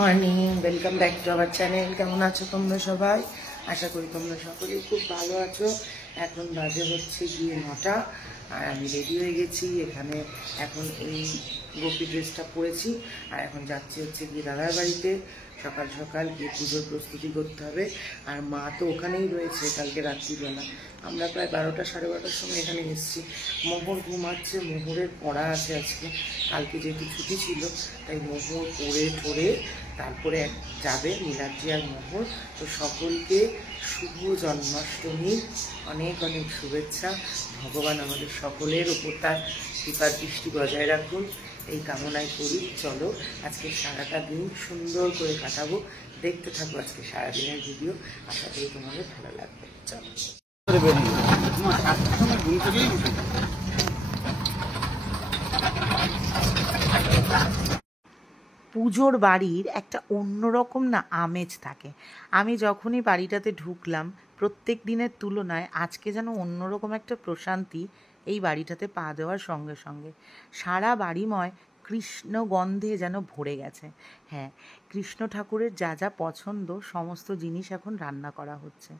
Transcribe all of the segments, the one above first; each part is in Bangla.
Morning, welcome back to our channel. কেমন আছো তোমরা সবাই? আশা করি তোমরা সকলেই খুব ভালো আছো। এখন বাজে হচ্ছে গিয়ে 9টা, আর আমি রেডি হয়ে গেছি। এখানে এখন এই গোপী ড্রেসটা পরেছি, আর এখন যাচ্ছি হচ্ছে গিয়ে দাদার বাড়িতে। সকাল সকাল গিয়ে পুজোর প্রস্তুতি করতে হবে। আর মা তো ওখানেই রয়েছে কালকে রাত্রিবেলা। আমরা প্রায় 12টা সাড়ে 12টার সময় এখানে এসেছি। মোহর ঘুমাচ্ছে, মোহরের পড়া আছে আজকে। কালকে যেহেতু ছুটি ছিল তাই মোহর পড়ে ঠোরে তারপরে যাবে নীলাদ্রি আর মোহর। তো সকলকে শুভ জন্মাষ্টমীর অনেক অনেক শুভেচ্ছা। ভগবান আমাদের সকলের উপর তার কৃপার দৃষ্টি বজায় রাখুন, এই কামনাই করি। চলো আজকে সারাটা দিন সুন্দর করে কাটাবো। দেখতে থাকবো আজকে সারাদিনের ভিডিও, আশা করি তোমাদের ভালো লাগবে। চলো। পুজোর বাড়ির একটা অন্যরকম না আমেজ থাকে। আমি যখনই বাড়িটাতে ঢুকলাম, প্রত্যেক দিনের তুলনায় আজকে যেন অন্যরকম একটা প্রশান্তি এই বাড়িটাতে পা দেওয়ার সঙ্গে সঙ্গে। সারা বাড়িময় কৃষ্ণ গন্ধে যেন ভরে গেছে। হ্যাঁ, কৃষ্ণ ঠাকুরের যা যা পছন্দ সমস্ত জিনিস এখন রান্না করা হচ্ছে।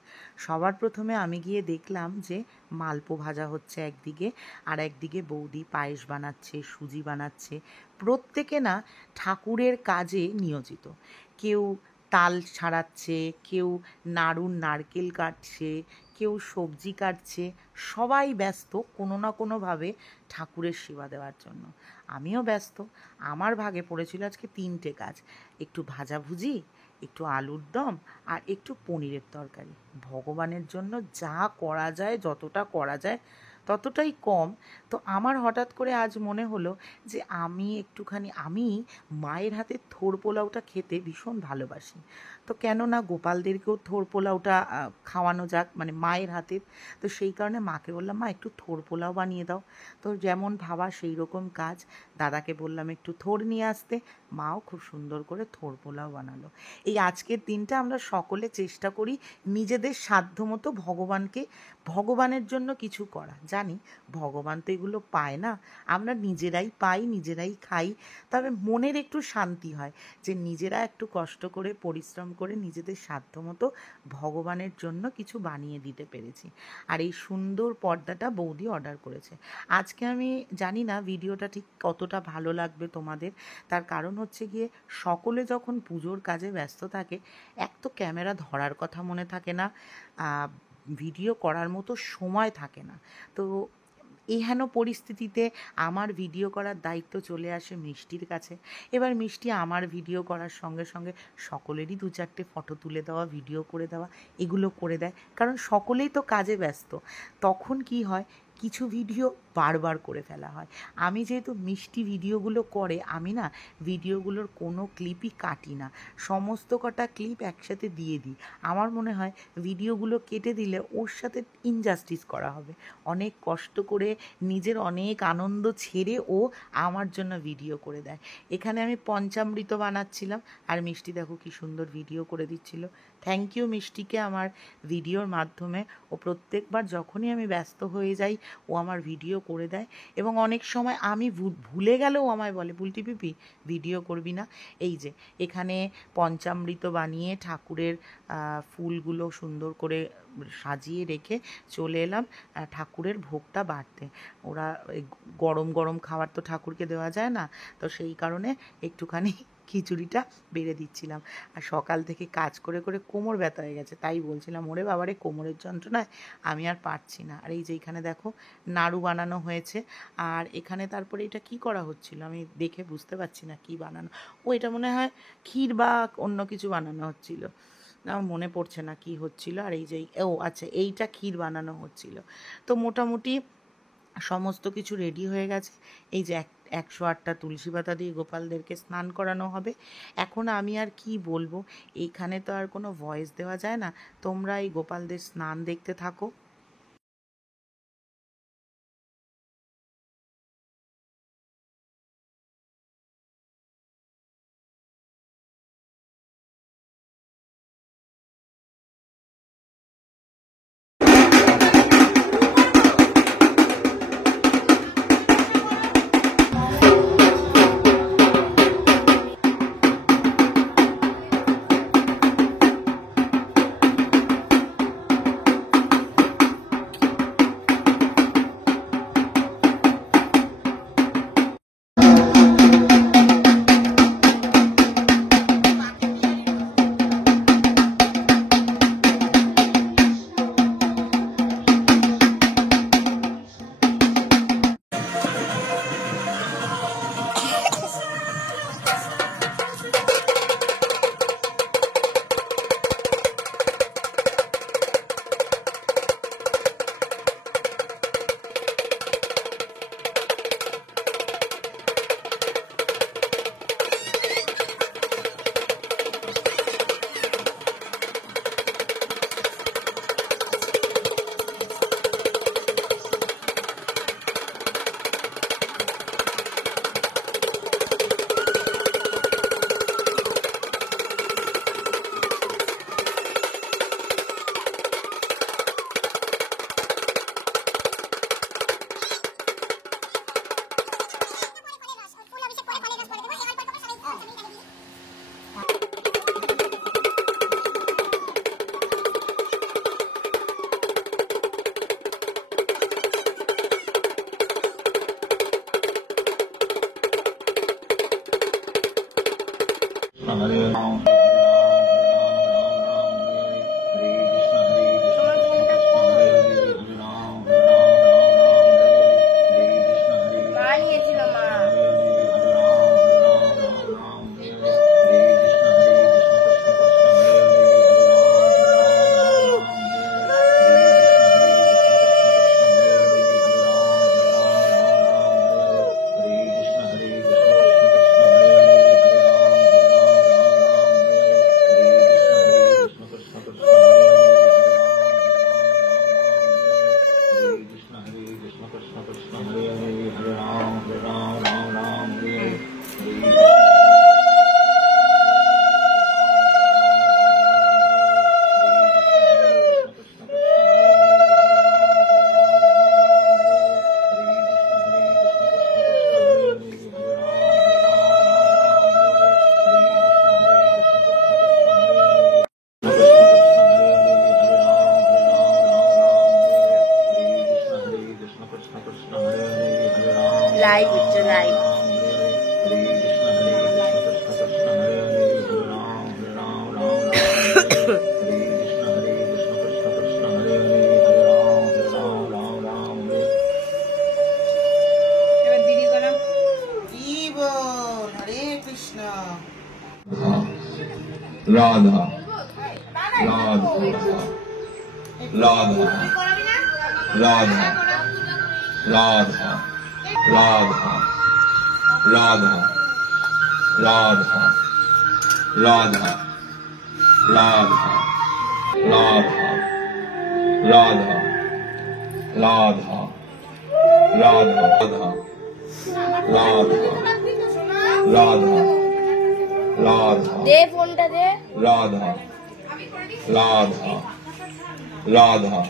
সবার প্রথমে আমি গিয়ে দেখলাম যে মালপো ভাজা হচ্ছে একদিকে, আর একদিকে বৌদি পায়েস বানাচ্ছে, সুজি বানাচ্ছে। প্রত্যেকে না ঠাকুরের কাজে নিয়োজিত। কেউ তাল ছাড়াচ্ছে, কেউ নারকেল কাটছে, কেউ সবজি কাটছে। সবাই ব্যস্ত কোনো না কোনোভাবে ঠাকুরের সেবা দেওয়ার জন্য। আমিও ব্যস্ত। আমার ভাগে পড়েছিল আজকে 3টে কাজ: একটু ভাজাভুজি, একটু আলুর দম, আর একটু পনিরের তরকারি। ভগবানের জন্য যা করা যায়, যতটা করা যায় ততটাই কম। তো আমার হঠাৎ করে আজ মনে হলো যে আমি মায়ের হাতের থোড় পোলাওটা খেতে ভীষণ ভালোবাসি। তো কেন না গোপালদেরকেও থোড় পোলাওটা খাওয়ানো যাক, মানে মায়ের হাতের। তো সেই কারণে মাকে বললাম, মা একটু থোড় পোলাও বানিয়ে দাও। তো যেমন ভাবা সেই রকম কাজ। দাদাকে বললাম একটু থোড় নিয়ে আসতে, মাও খুব সুন্দর করে থোড় পোলাও বানালো। এই আজকের দিনটা আমরা সকলে চেষ্টা করি নিজেদের সাধ্যমতো ভগবানের জন্য কিছু করা। জানি ভগবান তো এগুলো পায় না, আমরা নিজেরাই পাই, নিজেরাই খাই। তবে মনের একটু শান্তি হয় যে নিজেরা একটু কষ্ট করে পরিশ্রম করে নিজেদের সাধ্যমতো ভগবানের জন্য কিছু বানিয়ে দিতে পেরেছি। আর এই সুন্দর পর্দাটা বৌদি অর্ডার করেছে। আজকে আমি জানি না ভিডিওটা ঠিক কতটা ভালো লাগবে তোমাদের। তার কারণ হচ্ছে গিয়ে সকলে যখন পুজোর কাজে ব্যস্ত থাকে, এক তো ক্যামেরা ধরার কথা মনে থাকে না, ভিডিও করার মতো সময় থাকে না। তো এহেন পরিস্থিতিতে আমার ভিডিও করার দায়িত্ব চলে আসে মিষ্টির কাছে। এবার মিষ্টি আমার ভিডিও করার সঙ্গে সঙ্গে সকলেরই 2-4টে ফটো তুলে দেওয়া, ভিডিও করে দেওয়া, এগুলো করে দেয়। কারণ সকলেই তো কাজে ব্যস্ত। তখন কি হয়, কিছু ভিডিও বারবার করে ফেলা হয়। আমি যেহেতু মিষ্টি ভিডিওগুলো করে, আমি না ভিডিওগুলোর কোনো ক্লিপই কাটি না, সমস্ত কটা ক্লিপ একসাথে দিয়ে দিই। আমার মনে হয় ভিডিওগুলো কেটে দিলে ওর সাথে ইনজাস্টিস করা হবে। অনেক কষ্ট করে নিজের অনেক আনন্দ ছেড়ে ও আমার জন্য ভিডিও করে দেয়। এখানে আমি পঞ্চামৃত বানাচ্ছিলাম, আর মিষ্টি দেখো কি সুন্দর ভিডিও করে দিচ্ছিল। থ্যাংক ইউ মিষ্টিকে আমার ভিডিওর মাধ্যমে। ও প্রত্যেকবার যখনই আমি ব্যস্ত হয়ে যাই ও আমার ভিডিও করে দেয়। এবং অনেক সময় আমি ভুলে গেলেও আমায় বলে, বুলটি পিপি ভিডিও করবি না? এই যে এখানে পঞ্চামৃত বানিয়ে ঠাকুরের ফুলগুলো সুন্দর করে সাজিয়ে রেখে চলে এলাম ঠাকুরের ভোগটা বাড়তে। ওরা গরম গরম খাবার তো ঠাকুরকে দেওয়া যায় না, তো সেই কারণে একটুখানি খিচুড়িটা বেড়ে দিচ্ছিলাম। আর সকাল থেকে কাজ করে করে কোমর ব্যথা হয়ে গেছে, তাই বলছিলাম ওরে বাবারে কোমরের যন্ত্রণায় আমি আর পারছি না। আর এই যে এখানে দেখো নাড়ু বানানো হয়েছে। আর এখানে তারপরে এটা কি করা হচ্ছিল আমি দেখে বুঝতে পারছি না কি বানানো। ও এটা মনে হয় ক্ষীর বা অন্য কিছু বানানো হচ্ছিল, আমার মনে পড়ছে না কি হচ্ছিল। আর এই যে আচ্ছা, এইটা ক্ষীর বানানো হচ্ছিল। তো মোটামুটি সমস্ত কিছু রেডি হয়ে গেছে। এই যে 108টা তুলসী পাতা দিয়ে গোপালদেরকে স্নান করানো হবে। এখন আমি আর কি বলবো, এইখানে তো আর কোনো ভয়েস দেওয়া যায় না। তোমরা এই গোপালদের স্নান দেখতে থাকো। Live with the live. Radha, Radha, Radha, Radha, Radha, Radha, Radha, Radha, Radha, Radha, Radha, Radha, Radha, Radha, Radha, Radha, Radha, দে ফোনটা দে। Radha, Radha, Radha,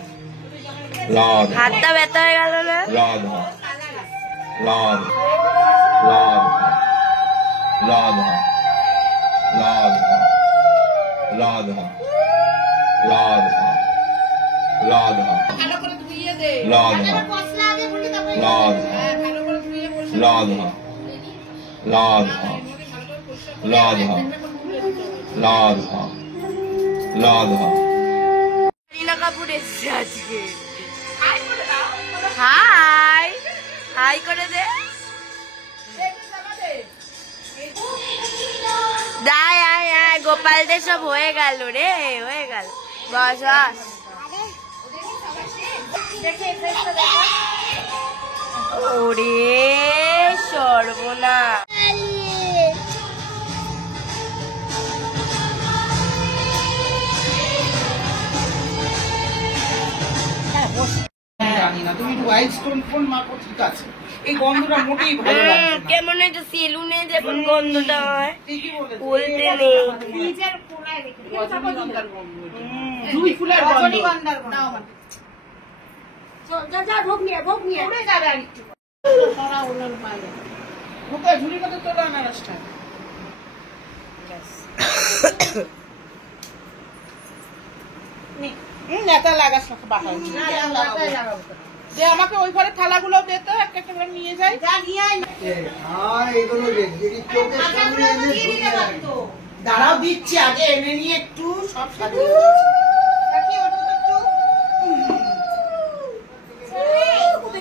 Radha, হাতটা ব্যথা হয়ে গেল না? Radha, Radha, Radha, Radha, Radha, Radha, Radha, Radha, Radha, Radha, Radha, Radha, Radha, Radha, Radha. রিনা কাপুর এসছে আজকে। হাই হাই করে দে। দায় আয় আয় গোপালদের সব হয়ে গেল রে, হয়ে গেল। বস বস। ওরে সর্বনাশ। জানি না তুমি হোয়াইট স্টোন ফোন মাখো ঠিক আছে, এই গন্ধটা মোটেই ভালো লাগছে না। কেমন হয়েছে সেলুনে যেমন গন্ধটা হয় ঠিকই বলেছো। বলতে নেই। রজনীগন্ধার গন্ধ এটা। জুঁই ফুলের গন্ধ। নাও মা। উড়ে যাবে আর একটু। সরা ওনার পায়ে। ঢোকা ঝুড়ির মধ্যে তোলো আনারসটা। নেতা লাগাস না বাসায়। যে আমাকে ওই ঘরে থালাগুলো দে তো, একটা একটা করে নিয়ে যাই। দাঁড়াও দিচ্ছি, আগে এনে নিয়ে একটু সব সাজিয়ে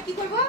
কি করবো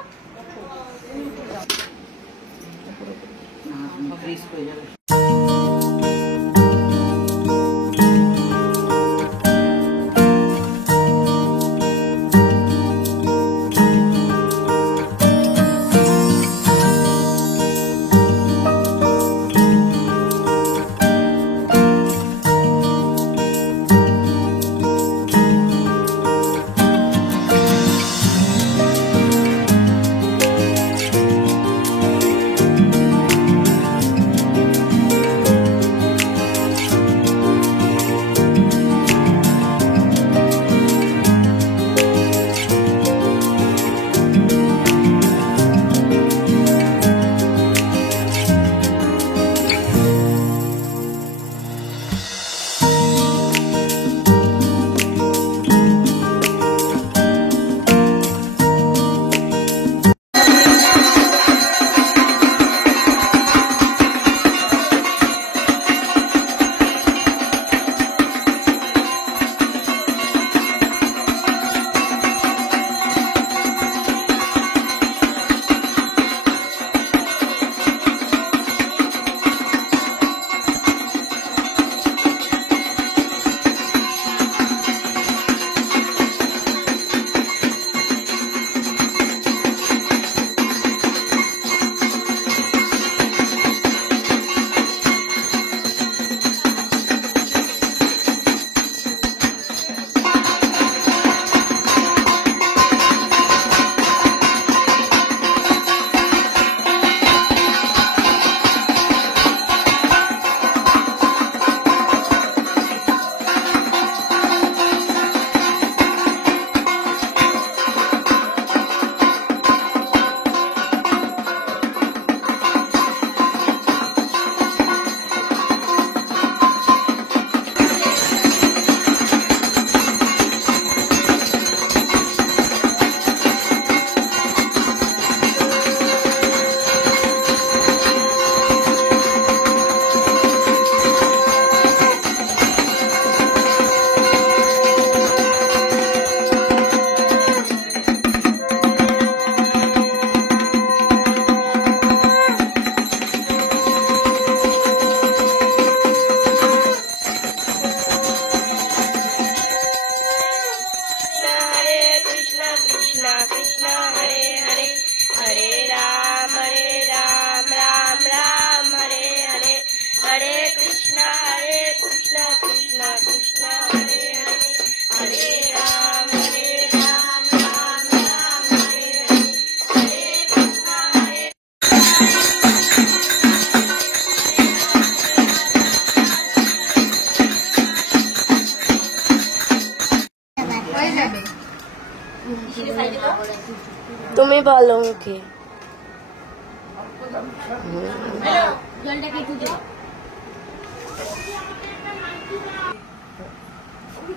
কালো মুখে।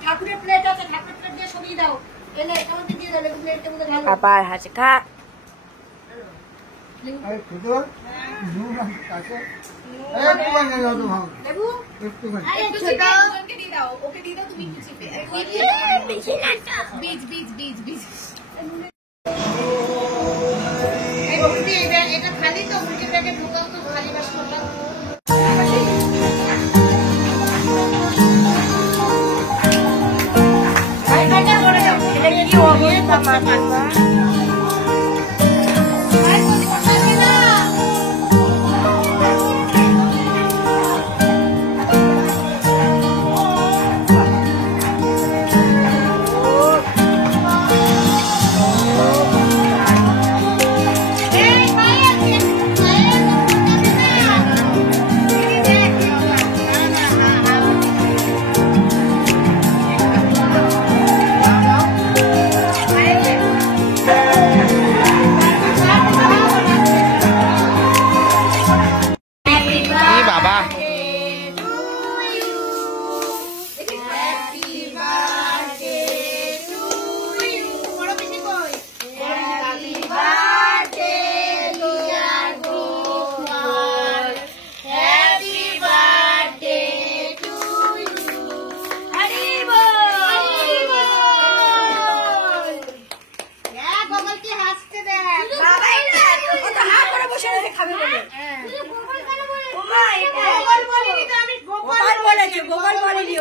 ঠাকুরের প্লেট আছে, ঠাকুরের প্লেট দিয়ে সরিয়ে দাও। এলে এটা মধ্যে দিয়ে দাও, লেবু প্লেটের মধ্যে ঢালো। আবার হাসে খা। লেবু আরে ছোট ওকে দিয়ে দাও, ওকে দিয়ে দাও, তুমি একটু চিপে। বেশি না, বীজ বীজ বীজ বীজ। এই বলছি এটা খালি তো, উল্টে ব্যাগে ঢোকাও তো, খালি বাসনটা। এটা করে দাও। এটা কি অবস্থা মাথা?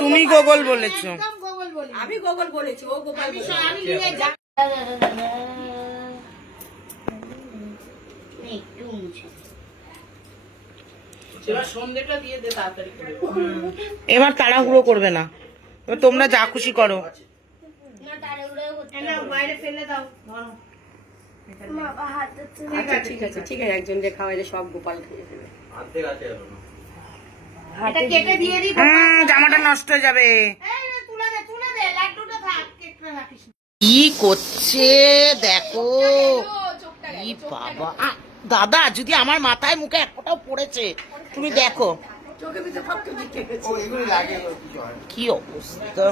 তুমি গোগল বলেছো, আমি গোগল বলেছি, ও গোপাল বলেছে। আমি নিয়ে যা একটু মুছে এবার সন্ধ্যেটা দিয়ে দে তাড়াতাড়ি করে। এবার তাড়াহুড়ো করবে না, এবার তোমরা যা খুশি করো। না তাড়াহুড়ো হচ্ছে না, বাইরে ফেলে দাও, ধরো। ঠিক আছে একজন যে খাওয়াইলে সব গোপাল খেয়ে দেবে। এটা কেটে দিয়ে দি। জামাটা নষ্ট হয়ে যাবে। এই তুলে দে লাড্ডুটা থাক, কেকটা রাখিস। কি করছে দেখো, কি বাবা। দাদা যদি আমার মাথায় মুখে এক ফোঁটাও পড়েছে, তুমি দেখো কি অবস্থা।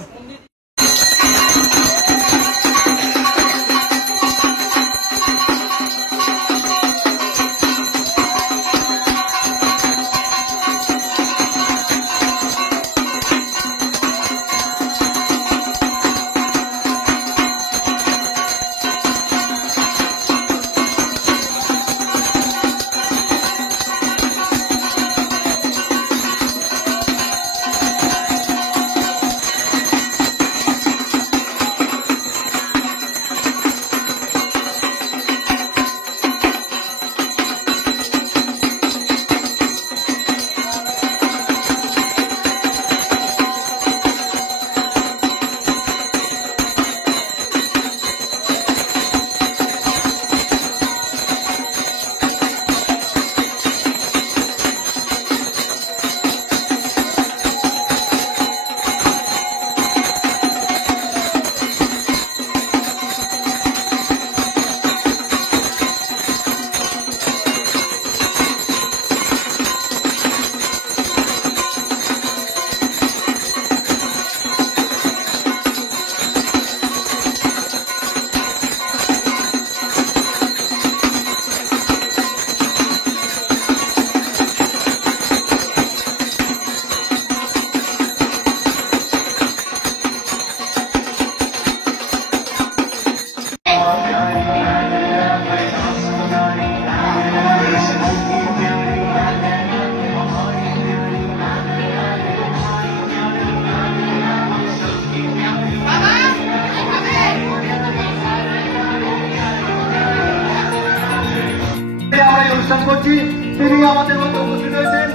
অনুষ্ঠান করছি, তিনি আমাদের মধ্যে উপস্থিত হয়েছেন।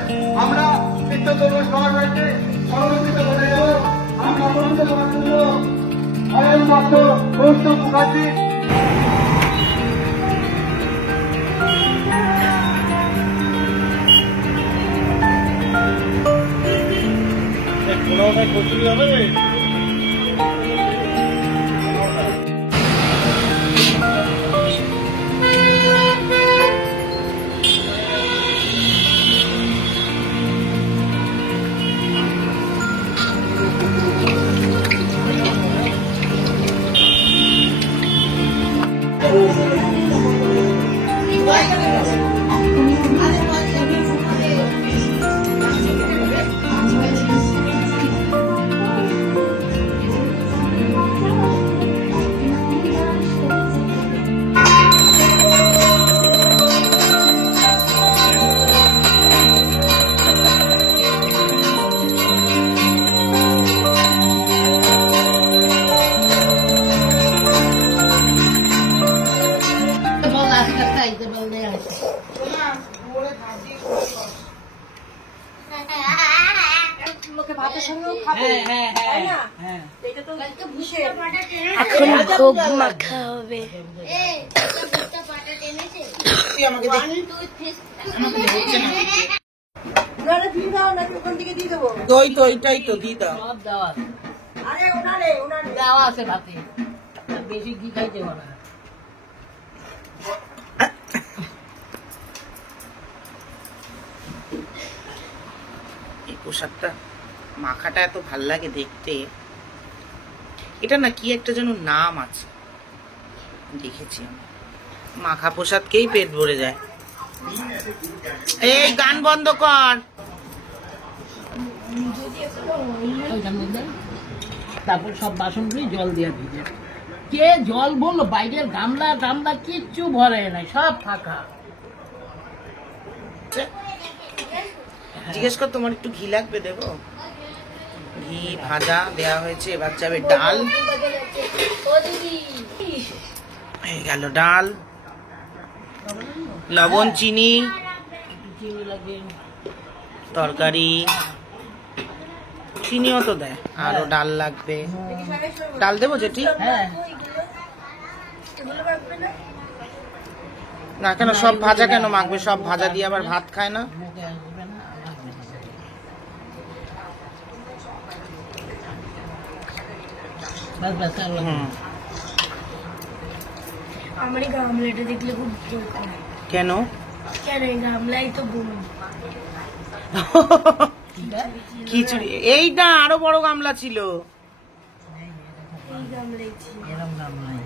আমরা চিত্ততরু সমাজকে সহযোগিতা করে দেব। আমরা অনুরোধ করার জন্য আইন মাত্র কৌস্তব মুখার্জি। হবে এখন খুব মাখা হবে। দই তো ওইটাই তো দিয়ে দাও। দেওয়া আছে ভাতে, বেশি ঘি খাইতে হবে না। এই পোশাকটা মাখাটা এত ভাল লাগে দেখতে। এটা না কি একটা যেন নাম আছে, দেখেছি আমি। মাখা পোশাককেই পেট ভরে যায়। এই গান বন্ধ কর। ওইটার মধ্যে তারপর সব বাসনগুলি জল দিয়ে দিবে। কে জল বললো? বাইরের গামলা টামলা কিচ্ছু ভরে নাই, সব ফাঁকা। জিজ্ঞেস কর তোমার একটু ঘি লাগবে, দেবো? ঘি ভাজা দেয়া হয়েছে, এবার যাবে ডাল। হয়ে গেল ডাল, লবণ চিনি, চিনি লাগে, তরকারি, চিনিও তো দেয়, আরো ডাল লাগবে। ডাল দেবো যেটি? হ্যাঁ না কেন সব ভাজা কেন মাখবে? সব ভাজা দিয়ে আবার ভাত খায় না। মুখে আসবে না, লাগবে না। বাস বাস আর লাগবে না। আমার এই গামলাটা দেখলে খুব ভয় করে। কেন? কেন এই গামলাই তো বলুন খিচুড়ি এইটা আরো বড় গামলা ছিল। এই গামলাই ছিল। এরকম দাম নাই।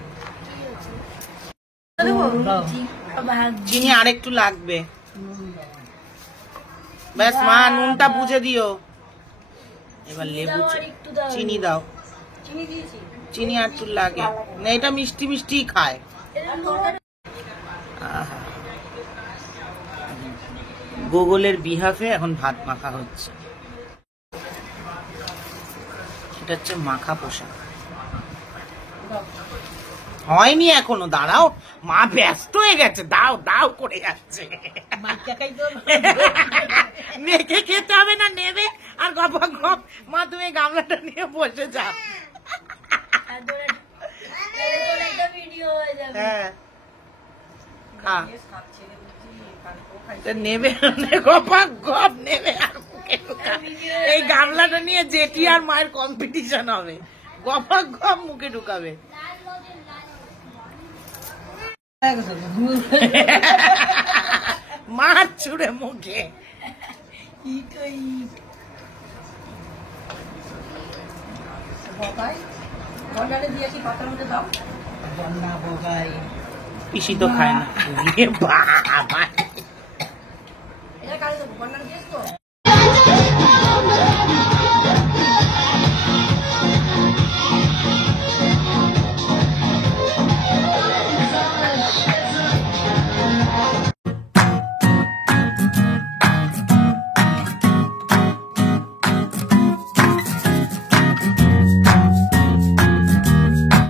চিনি আরেকটু লাগবে। ব্যাস মা, নুনটা বুঝে দিও। এবার লেবু চিনি দাও। চিনি আর একটু লাগে না, এটা মিষ্টি মিষ্টি খায়। আহা। গোগলের বিহাফে এখন ভাত মাখা হচ্ছে। এটা হচ্ছে মাখা পোশাক। হয়নি এখনো, দাঁড়াও, মা ব্যস্ত হয়ে গেছে, দাও দাও করে যাচ্ছে। বাচ্চা খাইতে হবে। মেখে খেতে হবে না, নেবে আর গপা গপ। মা তুমি গামলাটা নিয়ে বসে যাও। হ্যাঁ খা। তা নেবে গপা গপ নেবে আর মুখে ঢুকাবে। এই গামলাটা নিয়ে জেঠি আর মায়ের কম্পিটিশন হবে, গপা গপ মুখে ঢুকাবে। মাছ ছুড়ে মুখে। পিসি তো খায় না। বাবা